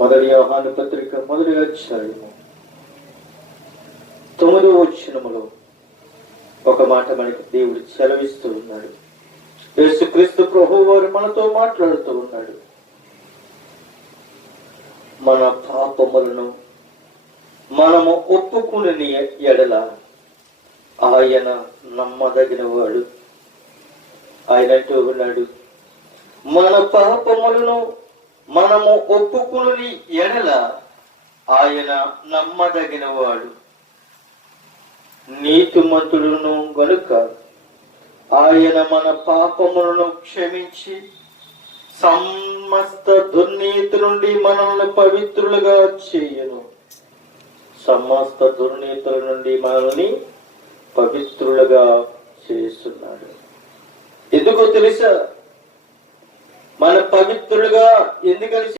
మొదటి యోహాను పత్రిక 1వ అధ్యాయము 9వ వచనములో ఒక మాట మనకి దేవుడు సెలవిస్తూ ఉన్నాడు. యేసుక్రీస్తు ప్రభువు వారు మనతో మాట్లాడుతూ ఉన్నాడు. మన పాపములను మనము ఒప్పుకుని ఎడల ఆయన నమ్మదగిన వాడు. ఆయన అంటూ ఉన్నాడు, మన పాపములను మనము ఒప్పుకుని ఎడల ఆయన నమ్మదగిన వాడు, నీతిమంతుడును గనుక ఆయన మన పాపములను క్షమించి సమస్త దుర్నీతి నుండి మనల్ని పవిత్రులుగా చేయను. సమస్త దుర్నీతుల నుండి మనల్ని పవిత్రులుగా చేస్తున్నాడు. ఎందుకో తెలుసా? మన పవిత్రులుగా ఎందుకని